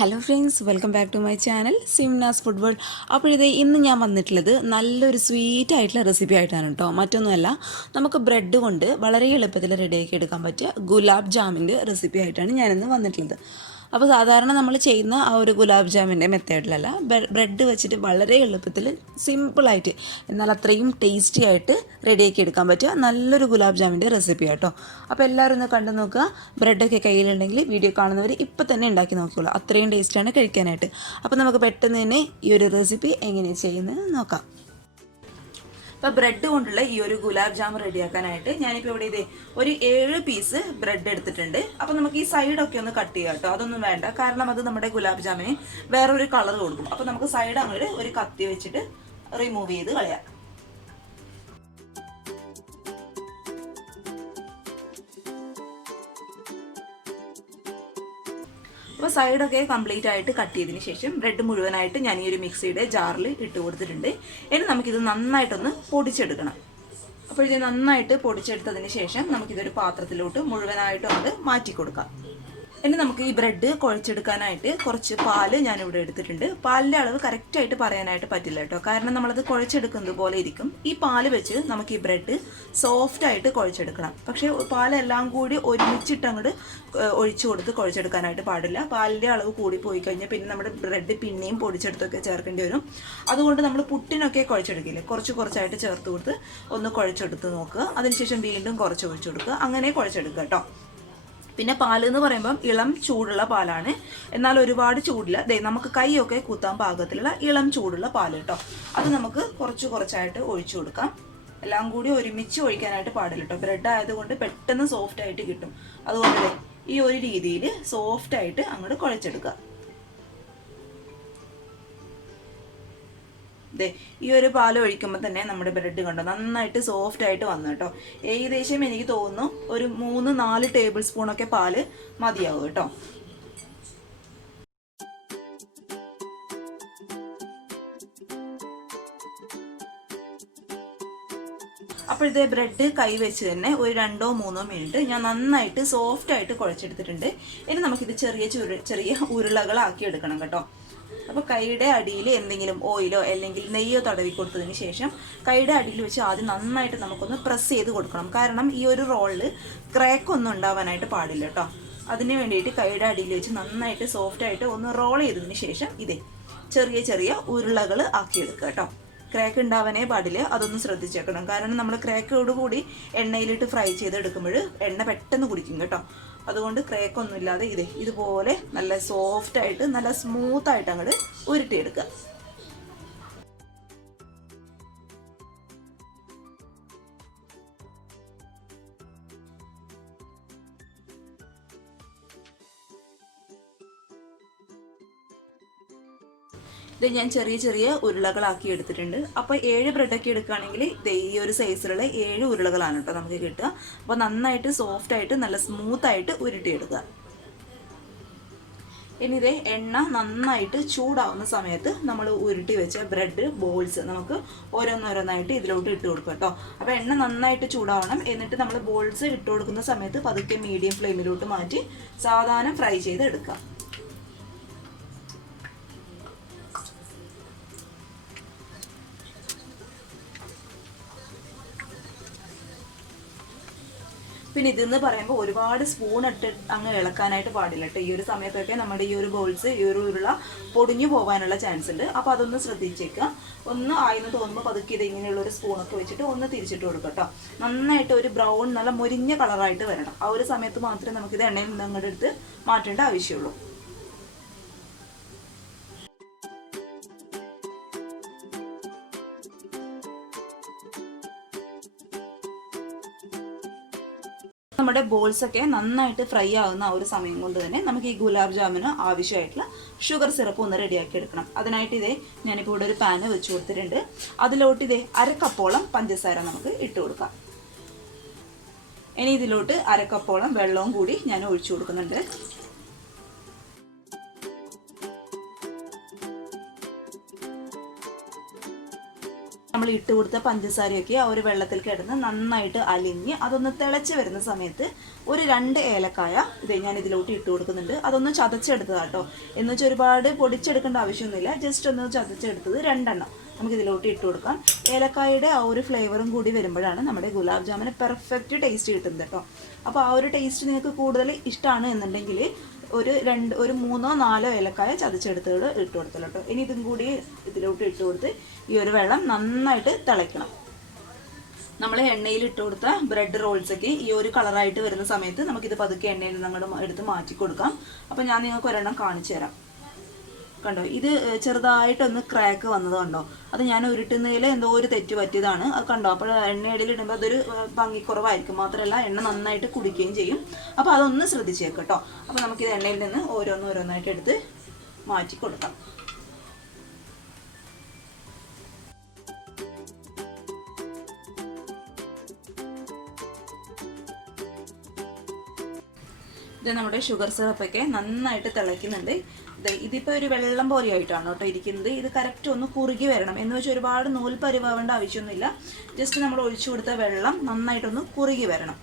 Hello friends, welcome back to my channel Simnas food world. അപ്പോൾ ഇന്ന് ഞാൻ വന്നിട്ടുള്ളത് നല്ലൊരു സ്വീറ്റ് ആയിട്ടുള്ള റെസിപ്പി ആയിട്ടാണ് കേട്ടോ. മറ്റൊന്നുമല്ല, നമുക്ക് ബ്രെഡ് കൊണ്ട് വളരെ എളുപ്പത്തിൽ റെഡിയാക്കി എടുക്കാൻ പറ്റിയ ഗുലാബ് ജാമിൻ്റെ റെസിപ്പി ആയിട്ടാണ് ഞാനിന്ന് വന്നിട്ടുള്ളത്. അപ്പോൾ സാധാരണ നമ്മൾ ചെയ്യുന്ന ആ ഒരു ഗുലാബ് ജാമിൻ്റെ മെത്തേഡിലല്ല, ബ്രെഡ് വെച്ചിട്ട് വളരെ എളുപ്പത്തിൽ സിമ്പിളായിട്ട് എന്നാൽ അത്രയും ടേസ്റ്റി ആയിട്ട് റെഡിയാക്കി എടുക്കാൻ പറ്റിയ നല്ലൊരു ഗുലാബ് ജാമിൻ്റെ റെസിപ്പി ആട്ടോ. അപ്പോൾ എല്ലാവരും ഒന്ന് കണ്ടു നോക്കുക. ബ്രെഡൊക്കെ കയ്യിലുണ്ടെങ്കിൽ വീഡിയോ കാണുന്നവർ ഇപ്പം തന്നെ ഉണ്ടാക്കി നോക്കിയോളൂ. അത്രയും ടേസ്റ്റാണ് കഴിക്കാനായിട്ട്. അപ്പോൾ നമുക്ക് പെട്ടെന്ന് തന്നെ ഈ ഒരു റെസിപ്പി എങ്ങനെയാണ് ചെയ്യുന്നത് നോക്കാം. അപ്പോൾ ബ്രെഡ് കൊണ്ടുള്ള ഈ ഒരു ഗുലാബ് ജാം റെഡിയാക്കാനായിട്ട് ഞാനിപ്പോൾ ഇവിടെ ഒരു 7 പീസ് ബ്രെഡ് എടുത്തിട്ടുണ്ട്. അപ്പോൾ നമുക്ക് ഈ സൈഡൊക്കെ ഒന്ന് കട്ട് ചെയ്യാം കേട്ടോ. അതൊന്നും വേണ്ട, കാരണം അത് നമ്മുടെ ഗുലാബ് ജാമിന് വേറൊരു കളർ കൊടുക്കും. അപ്പോൾ നമുക്ക് സൈഡ് അങ്ങോട്ട് ഒരു കത്തി വെച്ചിട്ട് റിമൂവ് ചെയ്ത് കളയാം. അപ്പോൾ സൈഡൊക്കെ കംപ്ലീറ്റ് ആയിട്ട് കട്ട് ചെയ്തതിന് ശേഷം ബ്രെഡ് മുഴുവനായിട്ട് ഞാൻ ഈ ഒരു മിക്സിയുടെ ജാറിൽ ഇട്ട് കൊടുത്തിട്ടുണ്ട്. ഇനി നമുക്കിത് നന്നായിട്ടൊന്ന് പൊടിച്ചെടുക്കണം. അപ്പോൾ ഇത് നന്നായിട്ട് പൊടിച്ചെടുത്തതിന് ശേഷം നമുക്കിതൊരു പാത്രത്തിലോട്ട് മുഴുവനായിട്ടും അത് മാറ്റി കൊടുക്കാം. ഇനി നമുക്ക് ഈ ബ്രെഡ് കുഴച്ചെടുക്കാനായിട്ട് കുറച്ച് പാല് ഞാനിവിടെ എടുത്തിട്ടുണ്ട്. പാലിൻ്റെ അളവ് കറക്റ്റായിട്ട് പറയാനായിട്ട് പറ്റില്ല കേട്ടോ, കാരണം നമ്മളത് കുഴച്ചെടുക്കുന്നത് പോലെ ഇരിക്കും. ഈ പാല് വെച്ച് നമുക്ക് ഈ ബ്രെഡ് സോഫ്റ്റായിട്ട് കുഴച്ചെടുക്കണം. പക്ഷേ പാലെല്ലാം കൂടി ഒരുമിച്ചിട്ട് അങ്ങോട്ട് ഒഴിച്ചു കൊടുത്ത് കുഴച്ചെടുക്കാനായിട്ട് പാടില്ല. പാലിൻ്റെ അളവ് കൂടി പോയി കഴിഞ്ഞാൽ പിന്നെ നമ്മുടെ ബ്രെഡ് പിന്നെയും പൊടിച്ചെടുത്തൊക്കെ ചേർക്കേണ്ടി വരും. അതുകൊണ്ട് നമ്മൾ പുട്ടിനൊക്കെ കുഴച്ചെടുക്കില്ലേ, കുറച്ച് കുറച്ചായിട്ട് ചേർത്ത് കൊടുത്ത് ഒന്ന് കുഴച്ചെടുത്ത് നോക്കുക. അതിനുശേഷം വീണ്ടും കുറച്ച് ഒഴിച്ചു കൊടുക്കുക. അങ്ങനെ കുഴച്ചെടുക്കുക കേട്ടോ. പിന്നെ പാല് എന്ന് പറയുമ്പം ഇളം ചൂടുള്ള പാലാണ്, എന്നാൽ ഒരുപാട് ചൂടില്ല. നമുക്ക് കൈയൊക്കെ കുത്താൻ പാകത്തിലുള്ള ഇളം ചൂടുള്ള പാല് കേട്ടോ. അത് നമുക്ക് കുറച്ച് കുറച്ചായിട്ട് ഒഴിച്ചു കൊടുക്കാം. എല്ലാം കൂടി ഒരുമിച്ച് ഒഴിക്കാനായിട്ട് പാടില്ല കേട്ടോ. ബ്രെഡ് ആയതുകൊണ്ട് പെട്ടെന്ന് സോഫ്റ്റ് ആയിട്ട് കിട്ടും. അതുകൊണ്ട് ഈ ഒരു രീതിയിൽ സോഫ്റ്റായിട്ട് അങ്ങോട്ട് കുഴച്ചെടുക്കുക. ഈ ഒരു പാല് ഒഴിക്കുമ്പോൾ തന്നെ നമ്മുടെ ബ്രെഡ് കണ്ടോ നന്നായിട്ട് സോഫ്റ്റ് ആയിട്ട് വന്നു കേട്ടോ. ഏകദേശം എനിക്ക് തോന്നുന്നു ഒരു 3-4 ടേബിൾ സ്പൂണൊക്കെ പാല് മതിയാവും കേട്ടോ. അപ്പോൾ ബ്രെഡ് കൈ വെച്ച് തന്നെ ഒരു 2-3 മിനിറ്റ് ഞാൻ നന്നായിട്ട് സോഫ്റ്റ് ആയിട്ട് കുഴച്ചെടുത്തിട്ടുണ്ട്. ഇനി നമുക്കിത് ചെറിയ ഉരുളകളാക്കി എടുക്കണം കേട്ടോ. അപ്പോൾ കൈയുടെ അടിയിൽ എന്തെങ്കിലും ഓയിലോ അല്ലെങ്കിൽ നെയ്യോ തടവി കൊടുത്തതിന് ശേഷം കൈയുടെ അടിയിൽ വെച്ച് ആദ്യം നന്നായിട്ട് നമുക്കൊന്ന് പ്രസ് ചെയ്ത് കൊടുക്കണം. കാരണം ഈ ഒരു റോളിൽ ക്രാക്കൊന്നും ഉണ്ടാവാനായിട്ട് പാടില്ല കേട്ടോ. അതിന് വേണ്ടിയിട്ട് കൈയുടെ അടിയിൽ വെച്ച് നന്നായിട്ട് സോഫ്റ്റായിട്ട് ഒന്ന് റോൾ ചെയ്തതിന് ശേഷം ചെറിയ ഉരുളകൾ ആക്കിയെടുക്കുക കേട്ടോ. ക്രാക്ക് ഉണ്ടാവാനേ പാടില്ല, അതൊന്ന് ശ്രദ്ധിച്ചേക്കണം. കാരണം നമ്മൾ ക്രാക്കോടുകൂടി എണ്ണയിലിട്ട് ഫ്രൈ ചെയ്തെടുക്കുമ്പോൾ എണ്ണ പെട്ടെന്ന് കുടിക്കും കേട്ടോ. അതുകൊണ്ട് ക്രാക്കൊന്നുമില്ലാതെ ഇതുപോലെ നല്ല സോഫ്റ്റായിട്ട് നല്ല സ്മൂത്തായിട്ട് അങ്ങോട്ട് ഉരുട്ടിയെടുക്കുക. ഇത് ഞാൻ ചെറിയ ഉരുളകളാക്കി എടുത്തിട്ടുണ്ട്. അപ്പോൾ 7 ബ്രെഡൊക്കെ എടുക്കുകയാണെങ്കിൽ ഈ ഒരു സൈസിലുള്ള 7 ഉരുളകളാണ് കേട്ടോ നമുക്ക് കിട്ടുക. അപ്പോൾ നന്നായിട്ട് സോഫ്റ്റായിട്ട് നല്ല സ്മൂത്തായിട്ട് ഉരുട്ടിയെടുക്കുക. ഇനി എണ്ണ നന്നായിട്ട് ചൂടാവുന്ന സമയത്ത് നമ്മൾ ഉരുട്ടി വെച്ച ബ്രെഡ് ബോൾസ് നമുക്ക് ഓരോന്നോരോന്നായിട്ട് ഇതിലോട്ട് ഇട്ട് കൊടുക്കുക കേട്ടോ. അപ്പോൾ എണ്ണ നന്നായിട്ട് ചൂടാവണം. എന്നിട്ട് നമ്മൾ ബോൾസ് ഇട്ട് കൊടുക്കുന്ന സമയത്ത് പതുക്കെ മീഡിയം ഫ്ലെയിമിലോട്ട് മാറ്റി സാവധാനം ഫ്രൈ ചെയ്ത് എടുക്കുക. പിന്നെ ഇതെന്ന് പറയുമ്പോൾ ഒരുപാട് സ്പൂൺ ഇട്ട് അങ്ങ് ഇളക്കാനായിട്ട് പാടില്ല കേട്ടോ. ഈ ഒരു സമയത്തൊക്കെ നമ്മുടെ ഈ ഒരു ബോൾസ് ഈ ഒരു ഉരുള പൊടിഞ്ഞു പോകാനുള്ള ചാൻസ് ഉണ്ട്. അപ്പോൾ അതൊന്ന് ശ്രദ്ധിച്ചേക്കുക. ഒന്ന് ആയെന്ന് തോന്നുമ്പോൾ പതുക്കെ ഇങ്ങനെയുള്ള ഒരു സ്പൂണൊക്കെ വെച്ചിട്ട് ഒന്ന് തിരിച്ചിട്ട് കൊടുക്കുക കേട്ടോ. നന്നായിട്ട് ഒരു ബ്രൗൺ നല്ല മുരിഞ്ഞ കളറായിട്ട് വരണം. ആ ഒരു സമയത്ത് മാത്രമേ നമുക്കിത് എണ്ണയിൽ നിന്ന് അങ്ങോട്ട് എടുത്ത് മാറ്റേണ്ട ആവശ്യമുള്ളൂ. നമ്മുടെ ബോൾസൊക്കെ നന്നായിട്ട് ഫ്രൈ ആകുന്ന ആ ഒരു സമയം കൊണ്ട് തന്നെ നമുക്ക് ഈ ഗുലാബ് ജാമിന് ആവശ്യമായിട്ടുള്ള ഷുഗർ സിറപ്പ് ഒന്ന് റെഡിയാക്കി എടുക്കണം. അതിനായിട്ട് ഞാനിപ്പോൾ ഇവിടെ ഒരു പാന് വെച്ച് കൊടുത്തിട്ടുണ്ട്. അതിലോട്ട് 1/2 കപ്പോളം പഞ്ചസാര നമുക്ക് ഇട്ട് കൊടുക്കാം. ഇനി ഇതിലോട്ട് 1/2 കപ്പോളം വെള്ളവും കൂടി ഞാൻ ഒഴിച്ചു കൊടുക്കുന്നുണ്ട്. നമ്മൾ ഇട്ട് കൊടുത്ത പഞ്ചസാരയൊക്കെ ആ ഒരു വെള്ളത്തിൽ കിടന്ന് നന്നായിട്ട് അലിഞ്ഞ് അതൊന്ന് തിളച്ച് വരുന്ന സമയത്ത് ഒരു 2 ഏലക്കായ ഇത് ഞാൻ ഇതിലോട്ട് ഇട്ട് കൊടുക്കുന്നുണ്ട്. അതൊന്ന് ചതച്ചെടുത്തതാട്ടോ. എന്ന് വെച്ചാൽ ഒരുപാട് പൊടിച്ചെടുക്കേണ്ട ആവശ്യമൊന്നുമില്ല, ജസ്റ്റ് ഒന്ന് ചതച്ചെടുത്തത് 2 എണ്ണം നമുക്ക് ഇതിലോട്ട് ഇട്ട് കൊടുക്കാം. ഏലക്കായുടെ ആ ഒരു ഫ്ലേവറും കൂടി വരുമ്പോഴാണ് നമ്മുടെ ഗുലാബ് ജാമിന് പെർഫെക്റ്റ് ടേസ്റ്റ് കിട്ടുന്നത് കേട്ടോ. അപ്പോൾ ആ ഒരു ടേസ്റ്റ് നിങ്ങൾക്ക് കൂടുതൽ ഇഷ്ടമാണ് എന്നുണ്ടെങ്കിൽ ഒരു 3-4 ഏലക്കായ ചതച്ചെടുത്തത് ഇട്ട് കൊടുത്തല്ലോ കേട്ടോ. ഇനി ഇതും കൂടി ഇതിലോട്ട് ഇട്ട് കൊടുത്ത് ഈ ഒരു വെള്ളം നന്നായിട്ട് തിളയ്ക്കണം. നമ്മൾ എണ്ണയിൽ ഇട്ട് കൊടുത്ത ബ്രെഡ് റോൾസൊക്കെ ഈ ഒരു കളറായിട്ട് വരുന്ന സമയത്ത് നമുക്കിത് പതുക്കെ എണ്ണയിൽ നിന്ന് എടുത്ത് മാറ്റി കൊടുക്കാം. അപ്പോൾ ഞാൻ നിങ്ങൾക്ക് ഒരെണ്ണം കാണിച്ചു തരാം. കണ്ടോ, ഇത് ചെറുതായിട്ടൊന്ന് ക്രാക്ക് വന്നത് കണ്ടോ. അത് ഞാൻ ഉരുട്ടുന്നതിൽ എന്തോ ഒരു തെറ്റ് പറ്റിയതാണ്. അത് കണ്ടോ. അപ്പോൾ എണ്ണയിൽ ഇടുമ്പോൾ അതൊരു ഭംഗിക്കുറവായിരിക്കും, മാത്രമല്ല എണ്ണ നന്നായിട്ട് കുടിക്കുകയും ചെയ്യും. അപ്പോൾ അതൊന്ന് ശ്രദ്ധിച്ചേക്കാം കേട്ടോ. അപ്പോൾ നമുക്കിത് എണ്ണയിൽ നിന്ന് ഓരോന്നായിട്ട് എടുത്ത് മാറ്റി കൊടുക്കാം. ഇത് നമ്മുടെ ഷുഗർ സിറപ്പൊക്കെ നന്നായിട്ട് തിളയ്ക്കുന്നുണ്ട്. ഇതിപ്പോൾ ഒരു വെള്ളം പോലെ ആയിട്ടാണ് കേട്ടോ ഇരിക്കുന്നത്. ഇത് കറക്റ്റ് ഒന്ന് കുറുകി വരണം. എന്ന് വെച്ചാൽ ഒരുപാട് നൂൽ പരിവാവേണ്ട ആവശ്യമൊന്നുമില്ല. ജസ്റ്റ് നമ്മൾ ഒഴിച്ചു കൊടുത്ത വെള്ളം നന്നായിട്ടൊന്ന് കുറുകി വരണം.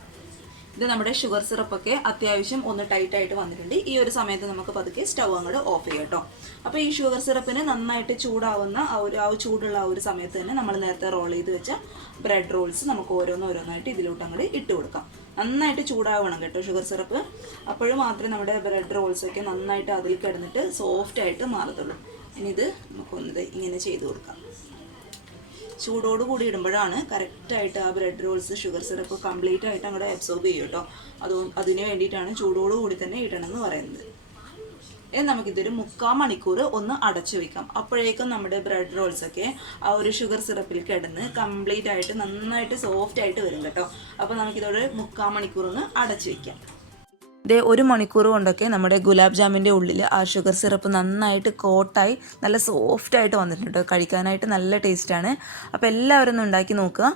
ഇത് നമ്മുടെ ഷുഗർ സിറപ്പൊക്കെ അത്യാവശ്യം ഒന്ന് ടൈറ്റായിട്ട് വന്നിട്ടുണ്ട്. ഈ ഒരു സമയത്ത് നമുക്ക് പതുക്കെ സ്റ്റൗ അങ്ങോട്ട് ഓഫ് ചെയ്യാം കേട്ടോ. അപ്പോൾ ഈ ഷുഗർ സിറപ്പിന് നന്നായിട്ട് ചൂടാവുന്ന ആ ചൂടുള്ള ആ ഒരു സമയത്ത് തന്നെ നമ്മൾ നേരത്തെ റോൾ ചെയ്ത് വെച്ച ബ്രെഡ് റോൾസ് നമുക്ക് ഓരോന്നായിട്ട് ഇതിലോട്ട് അങ്ങോട്ട് ഇട്ട് കൊടുക്കാം. നന്നായിട്ട് ചൂടാവണം കേട്ടോ ഷുഗർ സിറപ്പ്. അപ്പോഴും മാത്രമേ നമ്മുടെ ബ്രെഡ് റോൾസൊക്കെ നന്നായിട്ട് അതിൽ കിടന്നിട്ട് സോഫ്റ്റായിട്ട് മാറത്തുള്ളൂ. ഇനി ഇത് നമുക്കൊന്നത് ഇങ്ങനെ ചെയ്ത് കൊടുക്കാം. ചൂടോടുകൂടി ഇടുമ്പോഴാണ് കറക്റ്റായിട്ട് ആ bread rolls sugar syrup complete ആയിട്ട് അങ്ങോട്ട് അബ്സോർബ് ചെയ്യും കേട്ടോ. അതിന് വേണ്ടിയിട്ടാണ് ചൂടോടുകൂടി തന്നെ ഇടണമെന്ന് പറയുന്നത്. നമുക്കിതൊരു 3/4 മണിക്കൂർ ഒന്ന് അടച്ചു വെക്കാം. അപ്പോഴേക്കും നമ്മുടെ ബ്രെഡ് റോൾസൊക്കെ ആ ഒരു ഷുഗർ സിറപ്പിൽ കിടന്ന് കംപ്ലീറ്റ് ആയിട്ട് നന്നായിട്ട് സോഫ്റ്റ് ആയിട്ട് വരും കേട്ടോ. അപ്പോൾ നമുക്കിതോടെ 3/4 മണിക്കൂർ ഒന്ന് അടച്ചു വെക്കാം. ഇതേ 1 മണിക്കൂർ കൊണ്ടൊക്കെ നമ്മുടെ ഗുലാബ് ജാമിൻ്റെ ഉള്ളിൽ ആ ഷുഗർ സിറപ്പ് നന്നായിട്ട് കോട്ടായി നല്ല സോഫ്റ്റായിട്ട് വന്നിട്ടുണ്ട്. കഴിക്കാനായിട്ട് നല്ല ടേസ്റ്റാണ്. അപ്പോൾ എല്ലാവരും ഒന്ന് ഉണ്ടാക്കി നോക്കുക.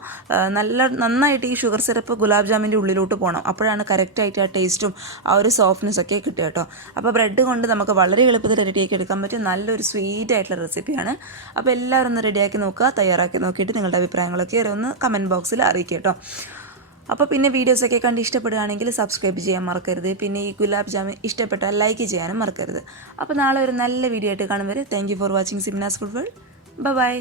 നന്നായിട്ട് ഈ ഷുഗർ സിറപ്പ് ഗുലാബ് ജാമിൻ്റെ ഉള്ളിലോട്ട് പോകണം. അപ്പോഴാണ് കറക്റ്റായിട്ട് ആ ടേസ്റ്റും ആ ഒരു സോഫ്റ്റ്നെസ്സൊക്കെ കിട്ടുക കേട്ടോ. അപ്പോൾ ബ്രെഡ് കൊണ്ട് നമുക്ക് വളരെ എളുപ്പത്തിൽ റെഡിയാക്കി എടുക്കാൻ പറ്റും നല്ലൊരു സ്വീറ്റ് ആയിട്ടുള്ള റെസിപ്പിയാണ്. അപ്പോൾ എല്ലാവരും ഒന്ന് റെഡിയാക്കി നോക്കുക. തയ്യാറാക്കി നോക്കിയിട്ട് നിങ്ങളുടെ അഭിപ്രായങ്ങളൊക്കെ ഒന്ന് കമൻറ്റ് ബോക്സിൽ അറിയിക്കുക കേട്ടോ. അപ്പോൾ പിന്നെ വീഡിയോസൊക്കെ കണ്ട് ഇഷ്ടപ്പെടുകയാണെങ്കിൽ സബ്സ്ക്രൈബ് ചെയ്യാൻ മറക്കരുത്. പിന്നെ ഈ ഗുലാബ് ജാമുൻ ഇഷ്ടപ്പെട്ടാൽ ലൈക്ക് ചെയ്യാനും മറക്കരുത്. അപ്പോൾ നാളെ ഒരു നല്ല വീഡിയോ ആയിട്ട് കാണും വരെ thank you for watching Simnas food world. By.